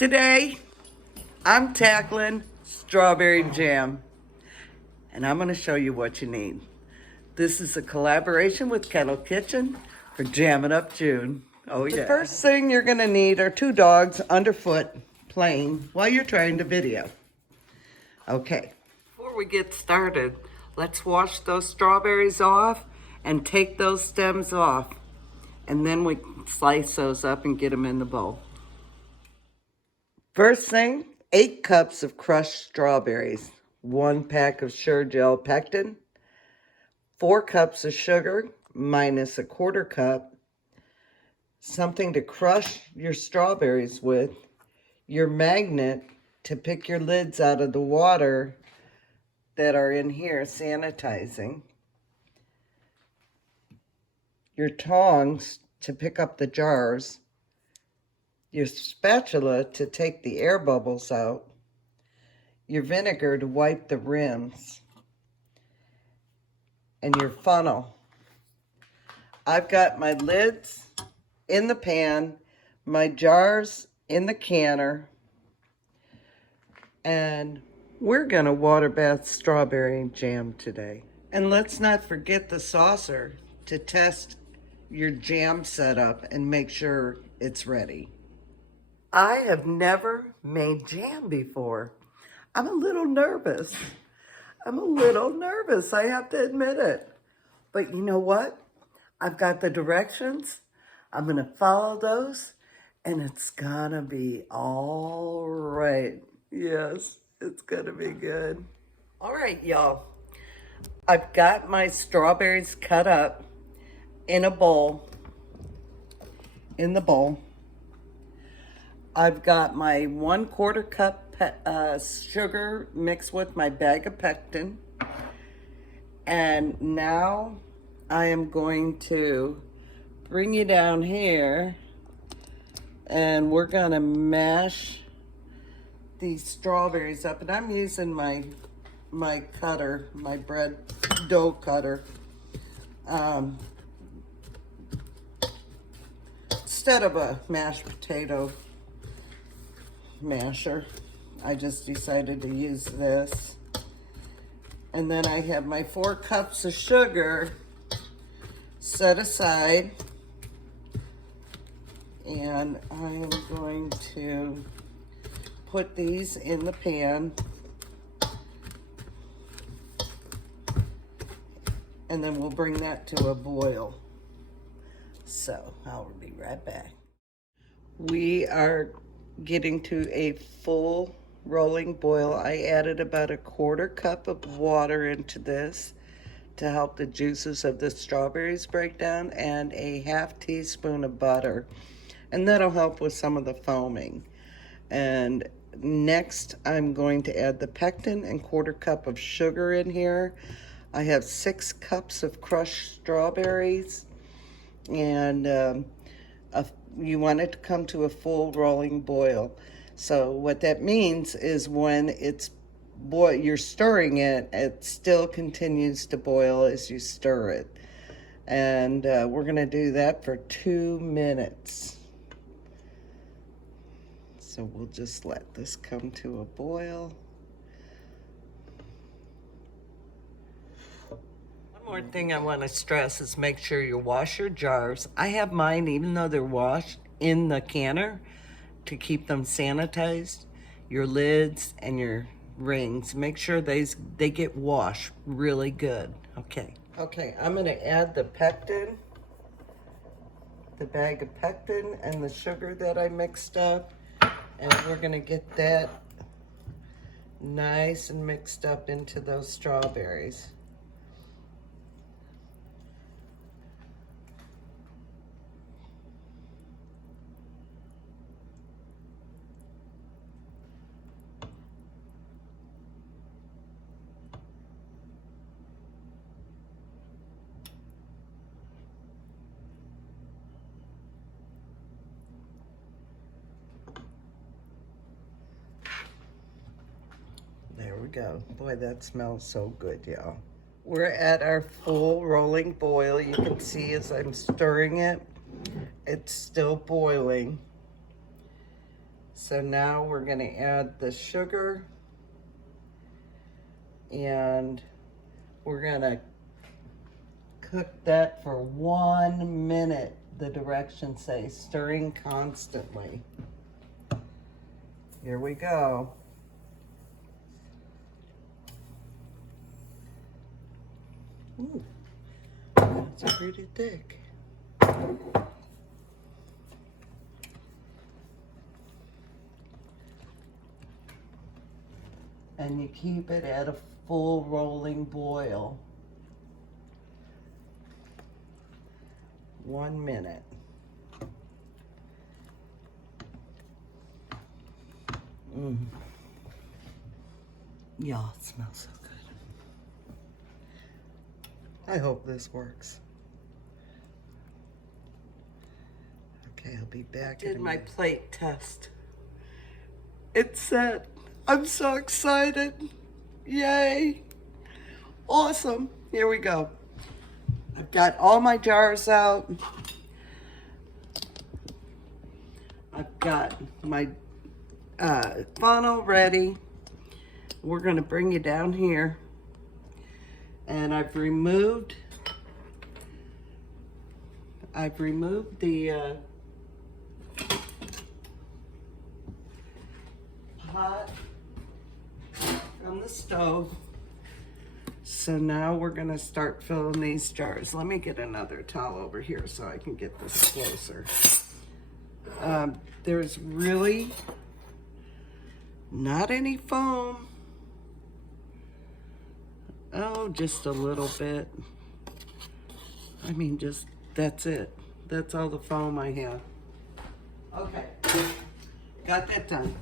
Today, I'm tackling strawberry jam, and I'm going to show you what you need. This is a collaboration with Kettle Kitchen for Jamming Up June. Oh yeah. The first thing you're going to need are 2 dogs underfoot playing while you're trying to video. Okay. Before we get started, let's wash those strawberries off and take those stems off. And then we slice those up and get them in the bowl. First thing, 8 cups of crushed strawberries, 1 pack of Sure Gel Pectin, 4 cups of sugar minus a 1/4 cup, something to crush your strawberries with, your magnet to pick your lids out of the water that are in here sanitizing, your tongs to pick up the jars, your spatula to take the air bubbles out, your vinegar to wipe the rims, and your funnel. I've got my lids in the pan, my jars in the canner, and we're gonna water bath strawberry jam today. And let's not forget the saucer to test your jam setup and make sure it's ready. I have never made jam before. I'm a little nervous. I have to admit it. But you know what? I've got the directions. I'm gonna follow those and it's gonna be all right. Yes, it's gonna be good. All right, y'all. I've got my strawberries cut up in a bowl, in the bowl. I've got my 1/4 cup sugar mixed with my bag of pectin. And now I am going to bring you down here and we're gonna mash these strawberries up. And I'm using my cutter, my bread dough cutter. Instead of a mashed potato masher, I just decided to use this. And then I have my 4 cups of sugar set aside. And I am going to put these in the pan. And then we'll bring that to a boil. So I'll be right back. We are getting to a full rolling boil. I added about a 1/4 cup of water into this to help the juices of the strawberries break down, and a 1/2 teaspoon of butter. And that'll help with some of the foaming. And next I'm going to add the pectin and 1/4 cup of sugar in here. I have 6 cups of crushed strawberries, and you want it to come to a full rolling boil. So what that means is when you're stirring it, it still continues to boil as you stir it. And we're gonna do that for 2 minutes. So we'll just let this come to a boil. One more thing I want to stress is make sure you wash your jars. I have mine, even though they're washed, in the canner to keep them sanitized. Your lids and your rings, make sure they get washed really good. Okay, I'm gonna add the pectin, the bag of pectin and the sugar that I mixed up, and we're gonna get that nice and mixed up into those strawberries. There we go. Boy, that smells so good, y'all. We're at our full rolling boil. You can see as I'm stirring it, it's still boiling. So now we're gonna add the sugar, and we're gonna cook that for 1 minute. The directions say stirring constantly. Here we go. Ooh, that's pretty thick. And you keep it at a full rolling boil. 1 minute. Y'all, it smells so good. I hope this works. Okay, I'll be back. Did my plate test. It said, I'm so excited. Yay. Awesome. Here we go. I've got all my jars out. I've got my funnel ready. We're gonna bring you down here. And I've removed the pot from the stove. So now we're gonna start filling these jars. Let me get another towel over here so I can get this closer. There's really not any foam. Oh, just a little bit. I mean, just, that's it. That's all the foam I have. Okay, got that done.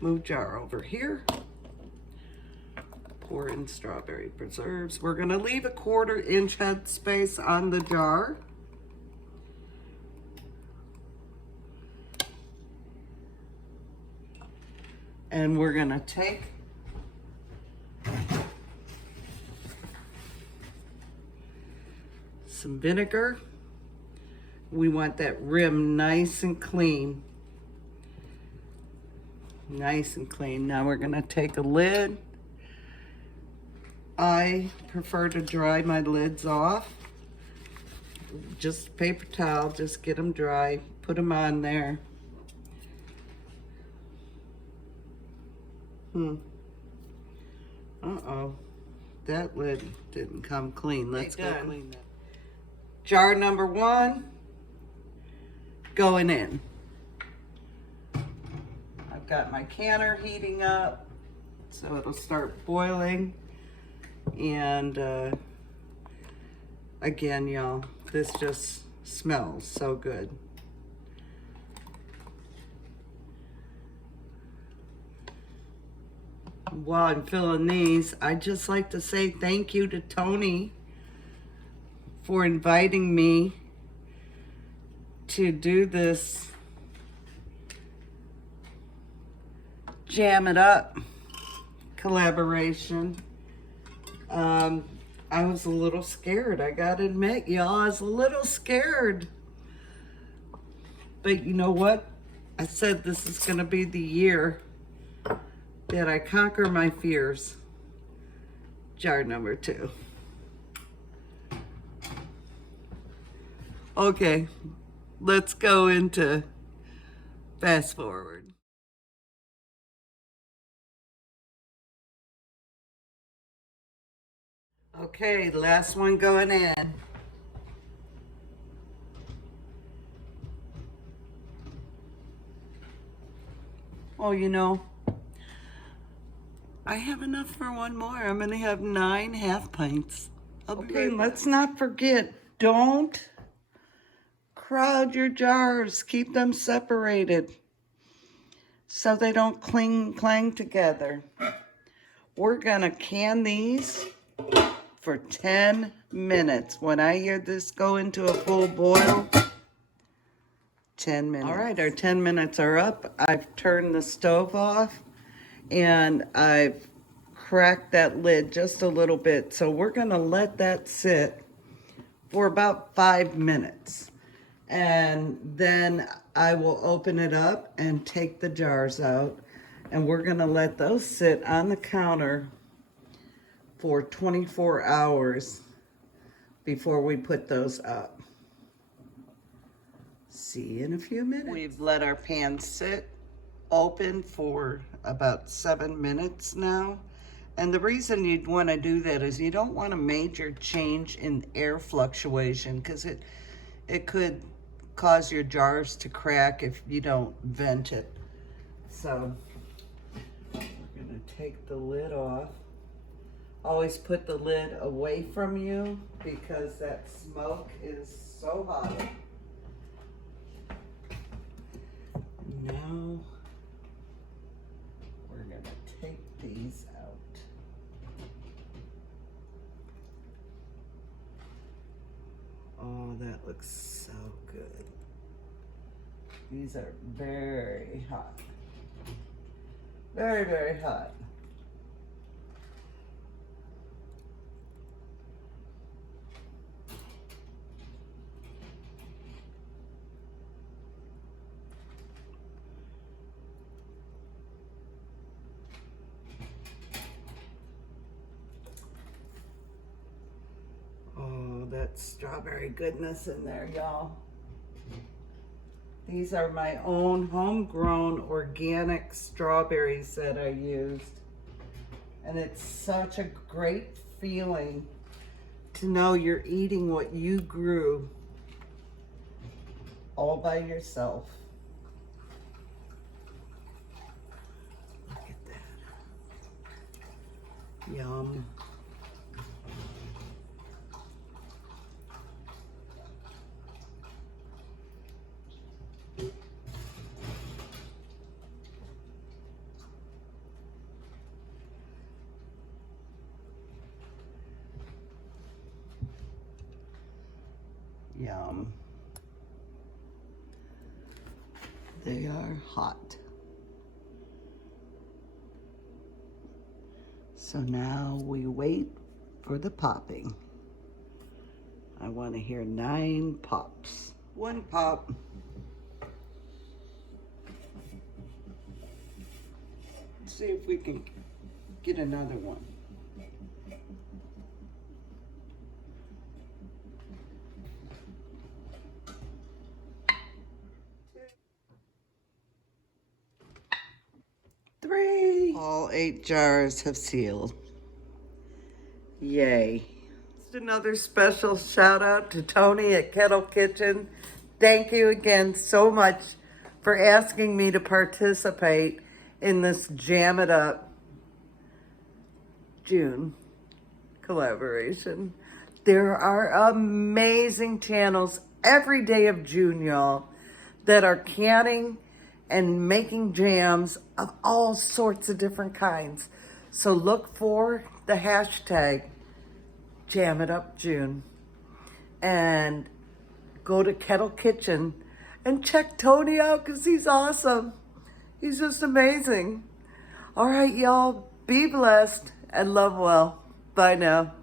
Move jar over here. Pour in strawberry preserves. We're gonna leave a 1/4 inch head space on the jar. And we're gonna take some vinegar. We want that rim nice and clean. Nice and clean. Now we're gonna take a lid. I prefer to dry my lids off. Just paper towel, just get them dry, put them on there. Uh-oh, that lid didn't come clean. Let's go clean that. Jar number 1, going in. I've got my canner heating up, so it'll start boiling. And again, y'all, this just smells so good. While I'm filling these, I'd just like to say thank you to Tony for inviting me to do this Jam It Up collaboration. I was a little scared. I gotta admit, y'all, I was a little scared. But you know what? I said this is gonna be the year that I conquer my fears. Jar number 2. Okay, let's go into fast forward. Okay, last one going in. Oh, you know, I have enough for one more. I'm gonna have 9 half pints. Okay, let's not forget, don't crowd your jars. Keep them separated so they don't clang together. We're gonna can these for 10 minutes. When I hear this go into a full boil, 10 minutes. All right, our 10 minutes are up. I've turned the stove off and I've cracked that lid just a little bit. So we're gonna let that sit for about 5 minutes. And then I will open it up and take the jars out, and we're gonna let those sit on the counter for 24 hours before we put those up. See you in a few minutes. We've let our pan sit open for about 7 minutes now. And the reason you'd want to do that is you don't want a major change in air fluctuation, because it could cause your jars to crack if you don't vent it. So we're going to take the lid off. Always put the lid away from you because that smoke is so hot. Now we're going to take these out. Oh, that looks so good. These are very hot. Very, very hot. That strawberry goodness in there, y'all. These are my own homegrown organic strawberries that I used. And it's such a great feeling to know you're eating what you grew all by yourself. Look at that. Yum. Yum. They are hot. So now we wait for the popping. I want to hear 9 pops. 1 pop. Let's see if we can get another one. All 8 jars have sealed. Yay. Just another special shout out to Tony at Kettle Kitchen. Thank you again so much for asking me to participate in this Jam It Up June collaboration. There are amazing channels every day of June, y'all, that are canning and making jams of all sorts of different kinds. So look for the hashtag Jam It Up June and go to Kettle Kitchen and check Tony out because he's awesome. He's just amazing. All right, y'all, be blessed and love well. Bye now.